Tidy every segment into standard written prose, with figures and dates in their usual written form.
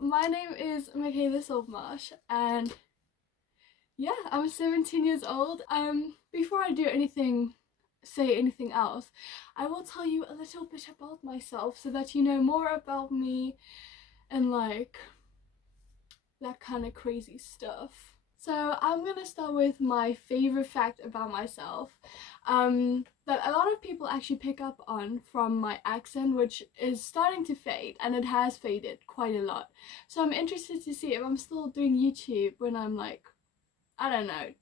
My name is Mikaela and yeah, I'm 17 years old. Before I do say anything else, I will tell you a little bit about myself so that you know more about me and like that kind of crazy stuff. So I'm gonna start with my favorite fact about myself, that a lot of people actually pick up on from my accent, which is starting to fade, and it has faded quite a lot. So I'm interested to see if I'm still doing YouTube when I'm like, I don't know,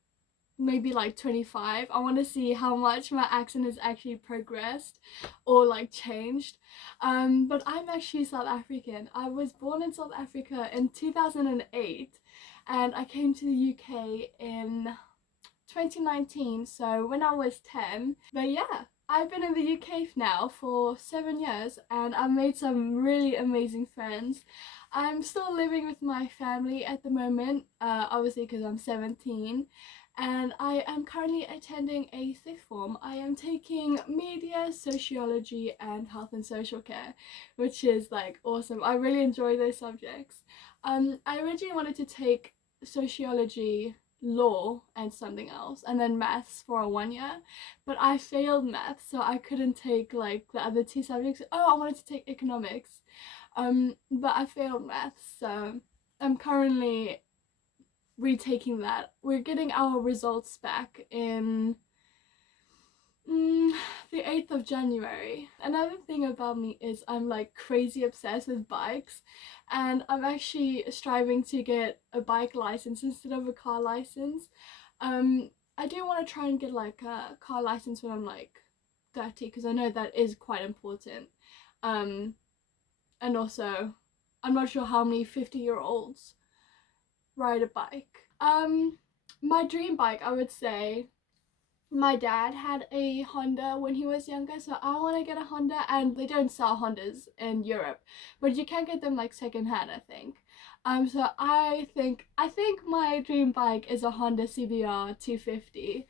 maybe like 25. I want to see how much my accent has actually progressed or like changed. But I'm actually South African. I was born in South Africa in 2008 and I came to the UK in 2019, so when I was 10. But yeah, I've been in the UK now for 7 years and I've made some really amazing friends. I'm still living with my family at the moment, obviously because I'm 17, and I am currently attending a sixth form. I am taking media, sociology, and health and social care, which is like awesome. I really enjoy those subjects. I originally wanted to take sociology, law, and something else, and then maths for 1 year, but I failed maths, so I couldn't take like the other two subjects. Oh, I wanted to take economics, but I failed maths, so I'm currently retaking that. We're getting our results back in the 8th of January. Another thing about me is I'm like crazy obsessed with bikes, and I'm actually striving to get a bike license instead of a car license. I do want to try and get like a car license when I'm like 30, because I know that is quite important. And also I'm not sure how many 50-year-olds ride a bike. My dream bike, I would say, my dad had a Honda when he was younger, so I want to get a Honda, and they don't sell Hondas in Europe, but you can get them like secondhand, I think. So I think my dream bike is a Honda CBR 250,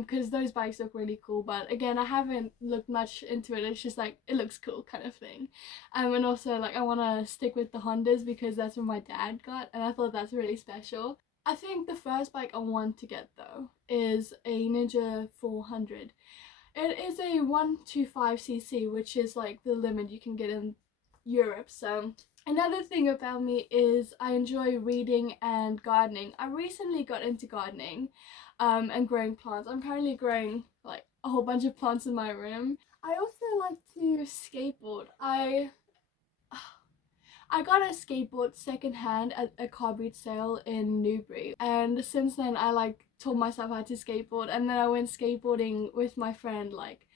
because those bikes look really cool. But again, I haven't looked much into it. It's just like it looks cool kind of thing. And also like I want to stick with the Hondas because that's what my dad got, and I thought that's really special. I think the first bike I want to get though is a Ninja 400. It is a 125cc, which is like the limit you can get in Europe. So another thing about me is I enjoy reading and gardening. I recently got into gardening, and growing plants. I'm currently growing like a whole bunch of plants in my room. I also like to skateboard. I got a skateboard secondhand at a car boot sale in Newbury, and since then I like taught myself how to skateboard, and then I went skateboarding with my friend like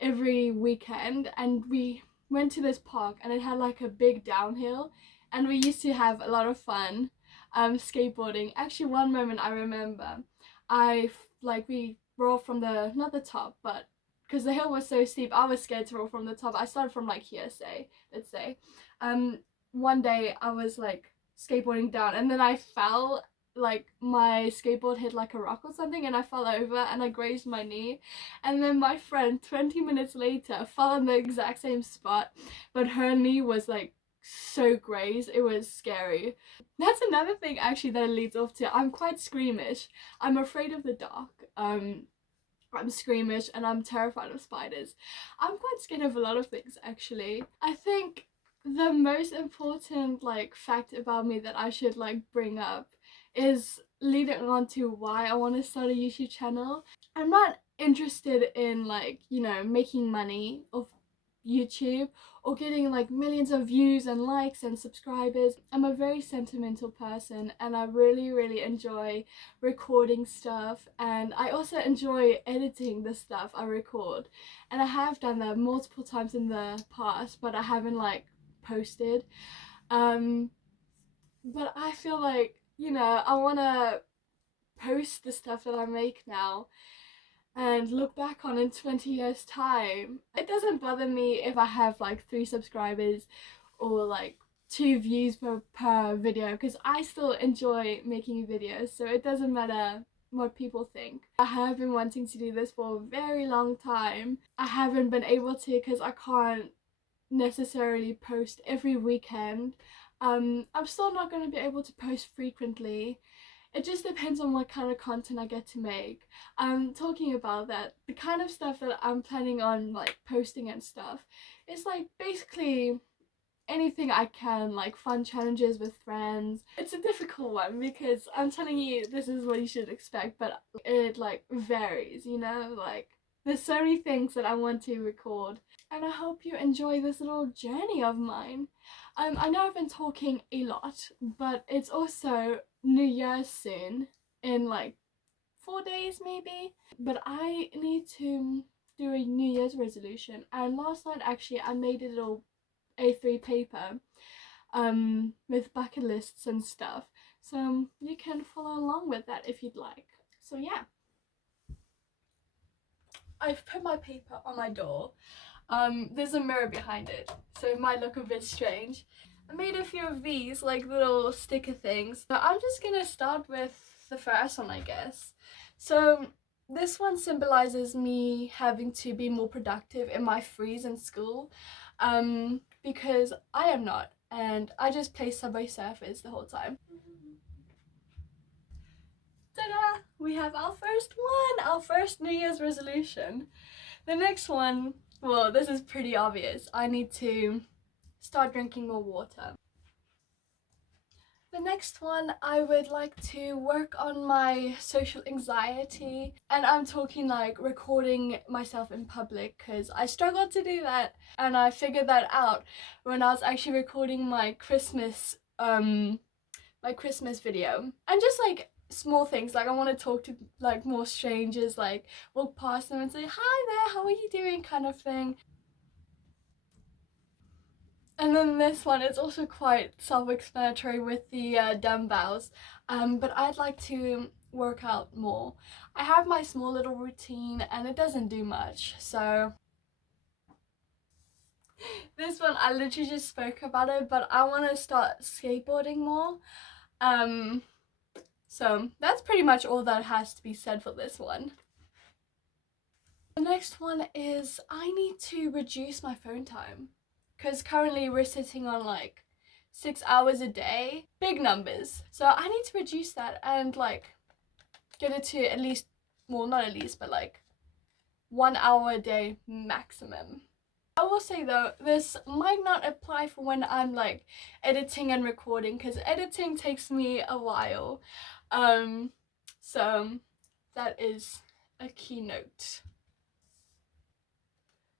every weekend, and we went to this park and it had like a big downhill, and we used to have a lot of fun skateboarding. Actually, one moment I remember, we rolled from the not the top, but because the hill was so steep, I was scared to roll from the top. I started from like here, let's say. um One day I was like skateboarding down and then I fell, like my skateboard hit like a rock or something, and I fell over and I grazed my knee. And then my friend 20 minutes later fell in the exact same spot, but her knee was like so grazed, it was scary. That's another thing actually that it leads off to. I'm quite squeamish. I'm afraid of the dark. I'm squeamish and I'm terrified of spiders. I'm quite scared of a lot of things actually. I think the most important like fact about me that I should like bring up is leading on to why I want to start a YouTube channel. I'm not interested in like, making money off YouTube or getting like millions of views and likes and subscribers. I'm a very sentimental person and I really enjoy recording stuff, and I also enjoy editing the stuff I record, and I have done that multiple times in the past, but I haven't like posted. But I feel like, I want to post the stuff that I make now and look back on in 20 years time. It doesn't bother me if I have like 3 subscribers or like 2 views per video, because I still enjoy making videos, so it doesn't matter what people think. I have been wanting to do this for a very long time. I haven't been able to because I can't necessarily post every weekend. I'm still not going to be able to post frequently. It just depends on what kind of content I get to make. Talking about that, the kind of stuff that I'm planning on like posting and stuff, it's like basically anything I can, like fun challenges with friends. It's a difficult one because I'm telling you this is what you should expect, but it like varies, you know, like there's so many things that I want to record, and I hope you enjoy this little journey of mine. I know I've been talking a lot, but it's also New Year's soon, in like 4 days maybe, but I need to do a New Year's resolution, and last night actually I made a little A3 paper with bucket lists and stuff, so you can follow along with that if you'd like. So yeah, I've put my paper on my door. There's a mirror behind it, so it might look a bit strange. I made a few of these like little sticker things, but I'm just gonna start with the first one, I guess. So this one symbolizes me having to be more productive in my frees in school, because I am not, and I just play Subway Surfers the whole time. Ta-da! We have our first one, our first New Year's resolution. The next one, well, this is pretty obvious. I need to start drinking more water. The next one, I would like to work on my social anxiety, and I'm talking like recording myself in public because I struggled to do that, and I figured that out when I was actually recording my Christmas video. And just like small things, like I want to talk to like more strangers, like walk past them and say hi there, how are you doing, kind of thing. And then this one is also quite self-explanatory with the dumbbells, but I'd like to work out more. I have my small little routine and it doesn't do much, so this one I literally just spoke about it, but I want to start skateboarding more. So that's pretty much all that has to be said for this one. The next one is I need to reduce my phone time, because currently we're sitting on like 6 hours a day, big numbers. So I need to reduce that and like get it to at least, well, not at least, but like 1 hour a day maximum. I will say though, this might not apply for when I'm like editing and recording, because editing takes me a while. So that is a keynote.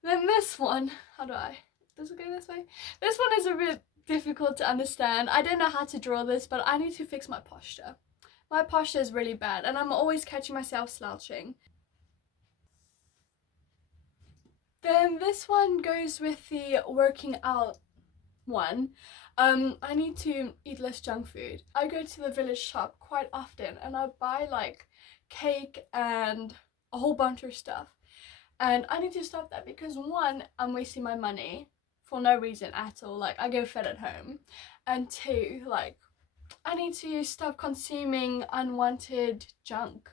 Then this one, does it go this way? This one is a bit difficult to understand. I don't know how to draw this, but I need to fix my posture. My posture is really bad and I'm always catching myself slouching. Then this one goes with the working out one. I need to eat less junk food. I go to the village shop quite often and I buy like cake and a whole bunch of stuff. And I need to stop that because one, I'm wasting my money for no reason at all. Like I go fed at home. And two, like I need to stop consuming unwanted junk.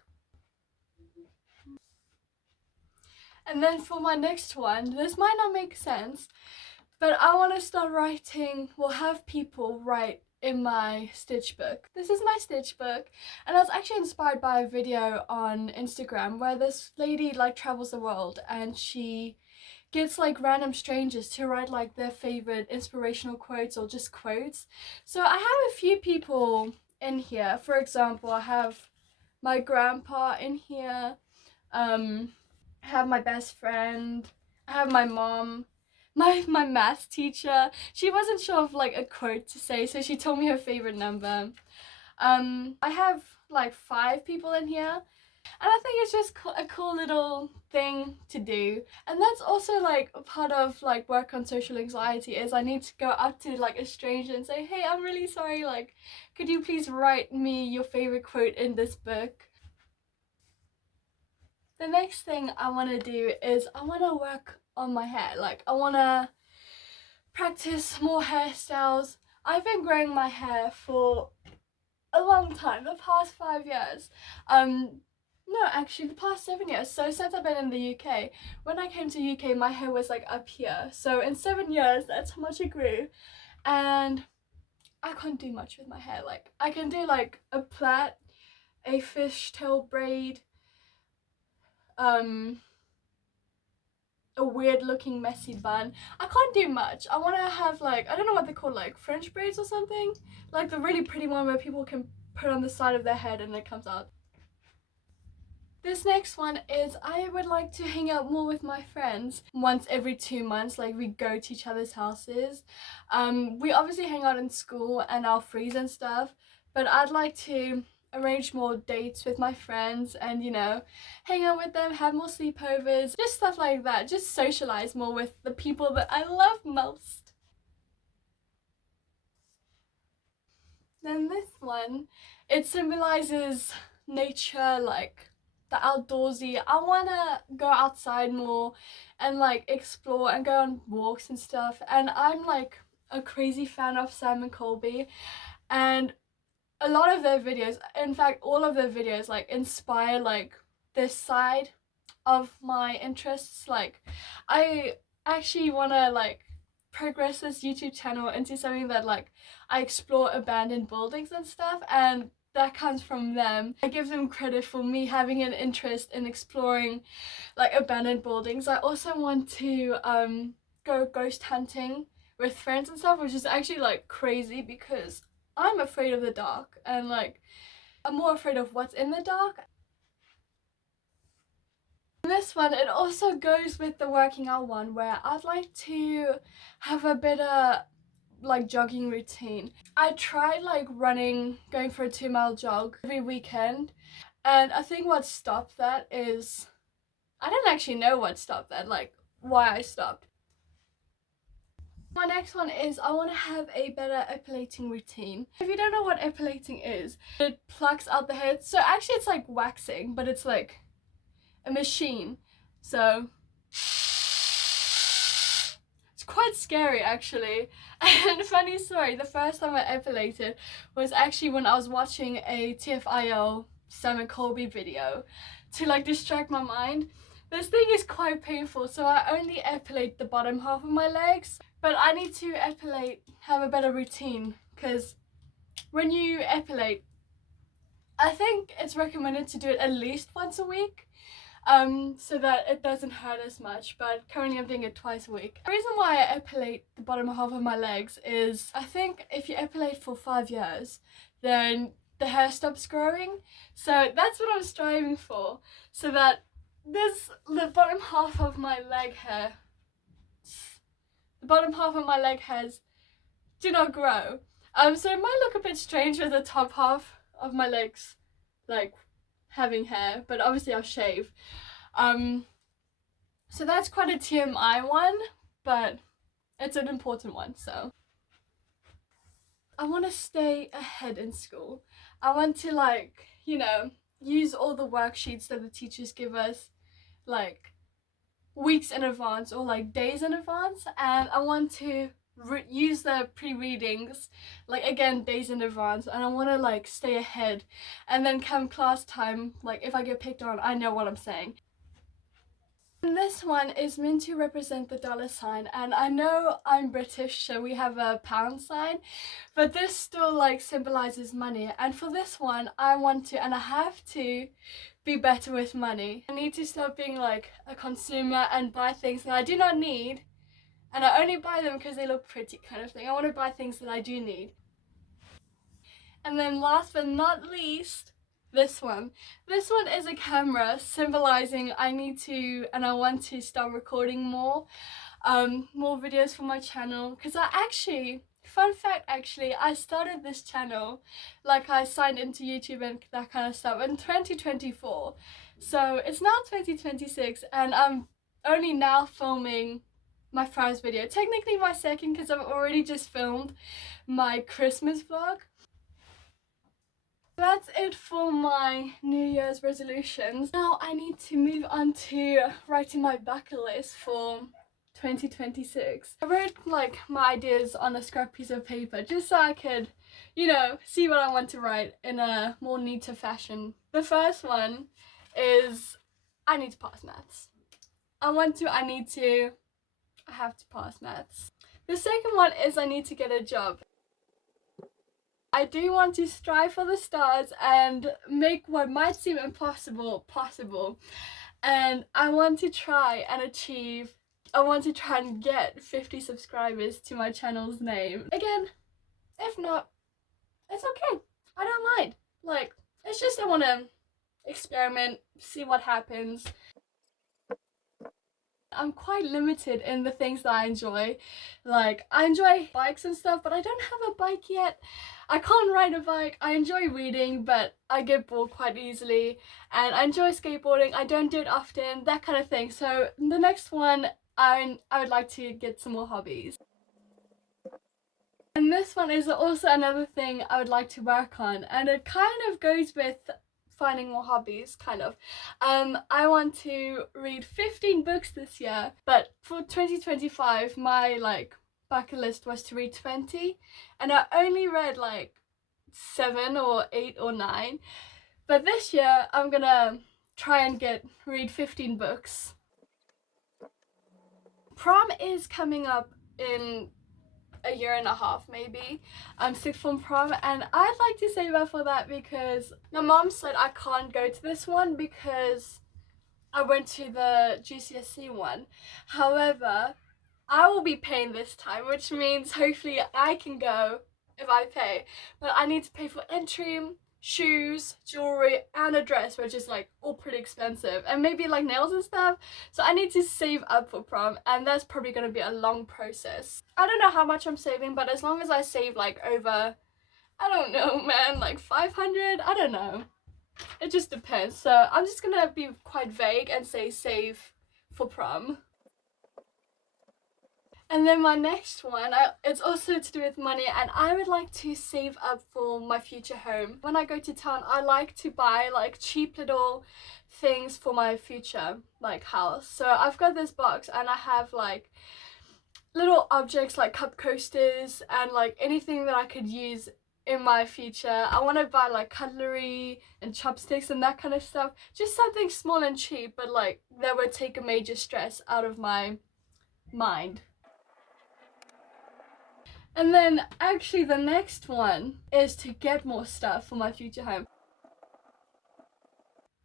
And then for my next one, this might not make sense, but I want to start writing, well, have people write in my stitch book. This is my stitch book, and I was actually inspired by a video on Instagram where this lady like travels the world and she gets like random strangers to write like their favorite inspirational quotes or just quotes. So I have a few people in here. For example, I have my grandpa in here, I have my best friend, I have my mom, my math teacher. She wasn't sure of like a quote to say, so she told me her favorite number. I have like 5 people in here, and I think it's just a cool little thing to do. And that's also like a part of like work on social anxiety, is I need to go up to like a stranger and say, hey, I'm really sorry, like could you please write me your favorite quote in this book. The next thing I want to do is I want to work on my hair. Like I want to practice more hairstyles. I've been growing my hair for a long time, the past 5 years. No, actually the past 7 years. So since I've been in the UK, when I came to UK, my hair was like up here. So in 7 years, that's how much it grew. And I I can't do much with my hair. Like, I can do like a plait, a fishtail braid, a weird looking messy bun. I can't do much. I want to have like, I don't know what they're called, like French braids or something, like the really pretty one where people can put on the side of their head and it comes out. This next one is I would like to hang out more with my friends once every 2 months. Like, we go to each other's houses. We obviously hang out in school and our frees and stuff, but I'd like to arrange more dates with my friends and, you know, hang out with them, have more sleepovers, just stuff like that. Just socialize more with the people that I love most. Then this one, it symbolizes nature, like the outdoorsy. I want to go outside more and like explore and go on walks and stuff. And I'm like a crazy fan of Sam and Colby, and a lot of their videos, in fact all of their videos, like inspire like this side of my interests. Like, I actually want to like progress this YouTube channel into something that like I explore abandoned buildings and stuff, and that comes from them. I give them credit for me having an interest in exploring like abandoned buildings. I also want to go ghost hunting with friends and stuff, which is actually like crazy because I'm afraid of the dark, and like I'm more afraid of what's in the dark. This one, it also goes with the working out one, where I'd like to have a better like jogging routine. I tried like running, going for a 2 mile jog every weekend, and I think what stopped that is, I don't actually know what stopped that, like why I stopped. My next one is I want to have a better epilating routine. If you don't know what epilating is, it plucks out the hair. So actually it's like waxing, but it's like a machine. So it's quite scary actually. And funny story, the first time I epilated was actually when I was watching a TFIL Sam and Colby video to like distract my mind. This thing is quite painful, so I only epilate the bottom half of my legs. But I need to epilate, have a better routine, because when you epilate, I think it's recommended to do it at least once a week, so that it doesn't hurt as much, but currently I'm doing it twice a week. The reason why I epilate the bottom half of my legs is I think if you epilate for 5 years, then the hair stops growing. So that's what I'm striving for, so that the bottom half of my leg hair, the bottom half of my leg hairs do not grow. So it might look a bit strange with the top half of my legs like having hair, but obviously I'll shave. So that's quite a TMI one, but it's an important one. So I want to stay ahead in school. I want to, like, you know, use all the worksheets that the teachers give us like weeks in advance or like days in advance, and I want to use the pre-readings like again days in advance, and I want to like stay ahead, and then come class time, like if I get picked on, I know what I'm saying. And this one is meant to represent the dollar sign, and I know I'm British so we have a pound sign, but this still like symbolizes money, and for this one I want to, and I have to, be better with money. I need to stop being like a consumer and buy things that I do not need, and I only buy them because they look pretty kind of thing. I want to buy things that I do need. And then last but not least, this one. This one is a camera symbolizing I need to, and I want to start recording more videos for my channel, because I actually, fun fact actually, I started this channel, like I signed into YouTube and that kind of stuff in 2024. So it's now 2026 and I'm only now filming my first video. Technically my second, because I've already just filmed my Christmas vlog. That's it for my New Year's resolutions. Now I need to move on to writing my bucket list for 2026. I wrote like my ideas on a scrap piece of paper just so I could, you know, see what I want to write in a more neater fashion. The first one is I need to pass maths. I have to pass maths. The second one is I need to get a job. I do want to strive for the stars and make what might seem impossible possible. And I want to try and achieve, I want to try and get 50 subscribers to my channel's name. Again, if not, it's okay. I don't mind. Like, it's just I want to experiment, see what happens. I'm quite limited in the things that I enjoy. Like, I enjoy bikes and stuff, but I don't have a bike yet. I can't ride a bike. I enjoy reading, but I get bored quite easily. And I enjoy skateboarding. I don't do it often, that kind of thing. So the next one, I would like to get some more hobbies. And this one is also another thing I would like to work on, and it kind of goes with finding more hobbies, kind of. I want to read 15 books this year, but for 2025 my like bucket list was to read 20, and I only read like 7 or 8 or 9. But this year I'm gonna try and read 15 books. Prom is coming up in a year and a half maybe. I'm sixth form prom, and I'd like to save up for that because my mom said I can't go to this one because I went to the GCSE one. However, I will be paying this time, which means hopefully I can go if I pay, but I need to pay for entry, shoes, jewelry, and a dress, which is like all pretty expensive, and maybe like nails and stuff. So I need to save up for prom, and that's probably going to be a long process. I don't know how much I'm saving, but as long as I save like over, I don't know, man, like 500, I don't know, it just depends. So I'm just gonna be quite vague and say save for prom. And then my next one, it's also to do with money, and I would like to save up for my future home. When I go to town, I like to buy like cheap little things for my future like house. So I've got this box, and I have like little objects like cup coasters and like anything that I could use in my future. I want to buy like cutlery and chopsticks and that kind of stuff. Just something small and cheap, but like that would take a major stress out of my mind. And then actually the next one is to get more stuff for my future home.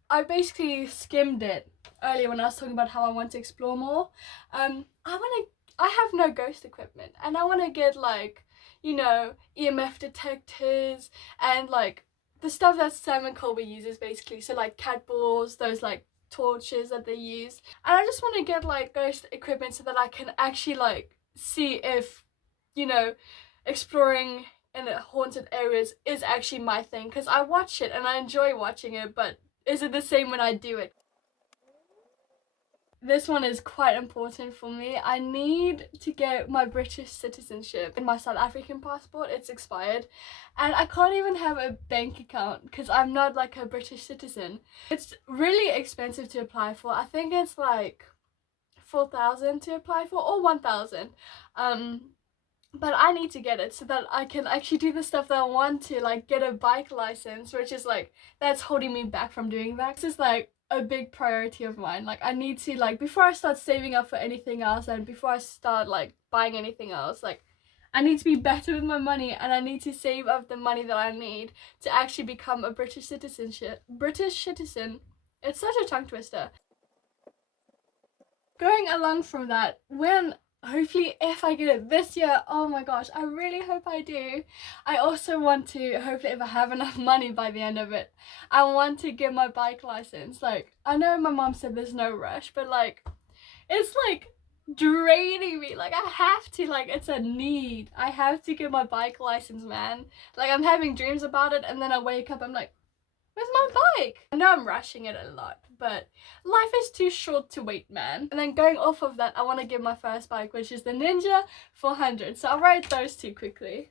I basically skimmed it earlier when I was talking about how I want to explore more. I have no ghost equipment, and I want to get like, you know, EMF detectors and like the stuff that Sam and Colby uses basically. So like cat balls, those like torches that they use. And I just want to get like ghost equipment so that I can actually like see if, you know, exploring in haunted areas is actually my thing, because I watch it and I enjoy watching it, but is it the same when I do it? This one is quite important for me. I need to get my British citizenship and my South African passport. It's expired, and I can't even have a bank account because I'm not like a British citizen. It's really expensive to apply for. I think it's like 4,000 to apply for, or 1,000. But I need to get it so that I can actually do the stuff that I want to, like get a bike license, which is like, that's holding me back from doing that. This is like a big priority of mine. Like I need to, like, before I start saving up for anything else and before I start like buying anything else, like I need to be better with my money, and I need to save up the money that I need to actually become a British citizen. It's such a tongue twister. Going along from that, when hopefully if I get it this year, oh my gosh, I really hope I do. I also want to, hopefully if I have enough money by the end of it, I want to get my bike license. Like, I know my mom said there's no rush, but like, it's like draining me. Like I have to, like it's a need. I have to get my bike license, man. Like I'm having dreams about it, and then I wake up, I'm like, where's my bike? I know I'm rushing it a lot, but life is too short to wait, man. And then going off of that, I want to get my first bike, which is the Ninja 400. So I'll write those two quickly.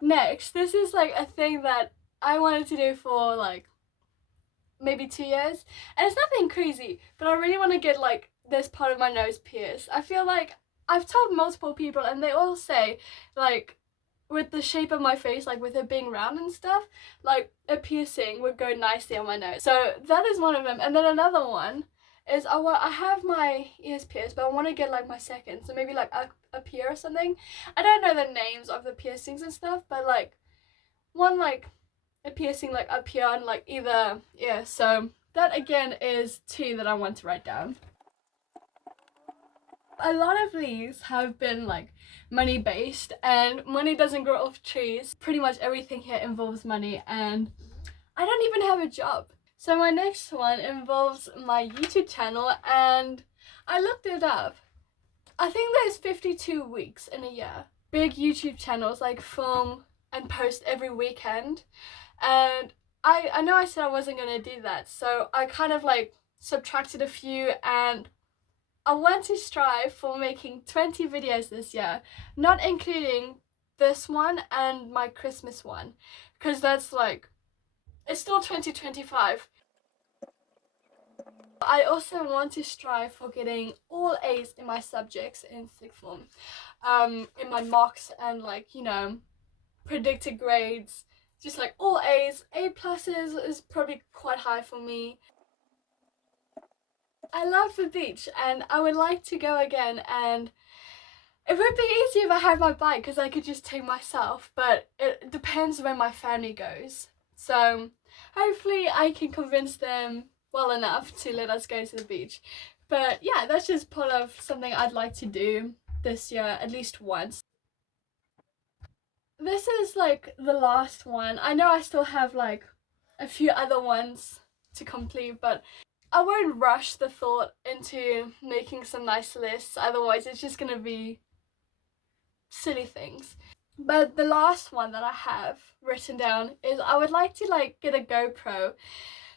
Next, this is like a thing that I wanted to do for like maybe 2 years. And it's nothing crazy, but I really want to get like this part of my nose pierced. I feel like I've told multiple people, and they all say like, with the shape of my face, like with it being round and stuff, like a piercing would go nicely on my nose. So that is one of them. And then another one is I have my ears pierced, but I want to get like my second, so maybe like up here or something. I don't know the names of the piercings and stuff, but like one like a piercing like up here and like either ear. So that again is 2 that I want to write down. A lot of these have been like money based, and money doesn't grow off trees. Pretty much everything here involves money, and I don't even have a job. So my next one involves my YouTube channel, and I looked it up. I think there's 52 weeks in a year. Big YouTube channels like film and post every weekend, and I know I said I wasn't gonna do that, so I kind of like subtracted a few, and I want to strive for making 20 videos this year, not including this one and my Christmas one, because that's like, it's still 2025. I also want to strive for getting all A's in my subjects in sixth form, in my mocks and like, you know, predicted grades, just like all A's. A pluses is probably quite high for me. I love the beach and I would like to go again, and it would be easy if I had my bike because I could just take myself, but it depends when my family goes. So hopefully I can convince them well enough to let us go to the beach. But yeah, that's just part of something I'd like to do this year at least once. This is like the last one. I know I still have like a few other ones to complete, but I won't rush the thought into making some nice lists, otherwise it's just gonna be silly things. But the last one that I have written down is I would like to like get a GoPro,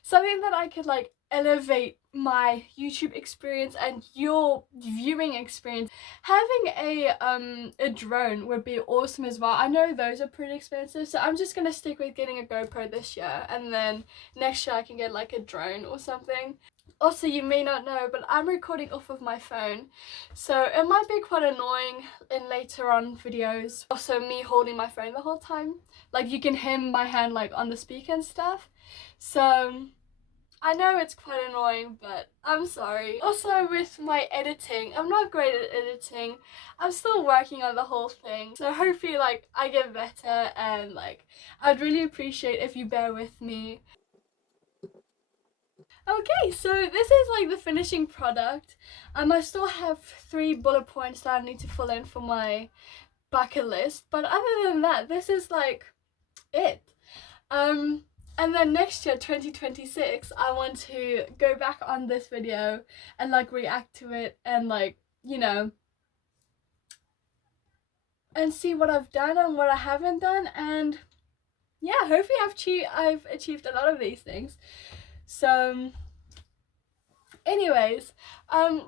something that I could like elevate my YouTube experience and your viewing experience. Having a drone would be awesome as well. I know those are pretty expensive, so I'm just gonna stick with getting a GoPro this year, and then next year I can get like a drone or something. Also, you may not know, but I'm recording off of my phone, so it might be quite annoying in later on videos. Also, me holding my phone the whole time, like you can hear my hand like on the speaker and stuff. So I know it's quite annoying, but I'm sorry. Also, with my editing, I'm not great at editing. I'm still working on the whole thing, so hopefully like I get better, and like I'd really appreciate if you bear with me. Okay, so this is like the finishing product. I still have 3 bullet points that I need to fill in for my bucket list, but other than that, this is like it. And then next year, 2026, I want to go back on this video and like react to it and like, you know, and see what I've done and what I haven't done, and yeah, hopefully I've achieved a lot of these things. So anyways,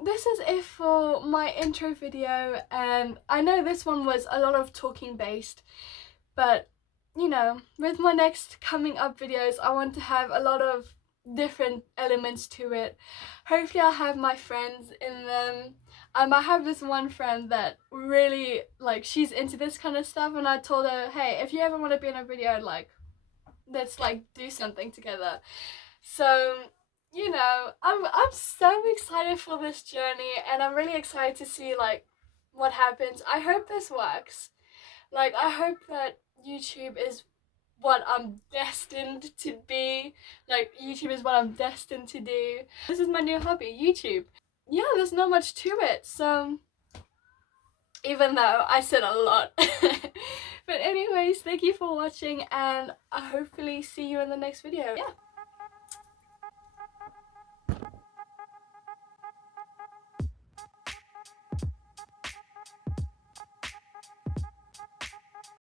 this is it for my intro video, and I know this one was a lot of talking based, but you know, with my next coming up videos, I want to have a lot of different elements to it. Hopefully I'll have my friends in them. I have this one friend that really, like, she's into this kind of stuff, and I told her, hey, if you ever want to be in a video, like, let's like do something together. So you know, I'm so excited for this journey, and I'm really excited to see like what happens. I hope this works. Like, I hope that YouTube is what I'm destined to be. Like, YouTube is what I'm destined to do. This is my new hobby, YouTube. Yeah, there's not much to it, so even though I said a lot. But anyways, thank you for watching, and I hopefully see you in the next video. Yeah.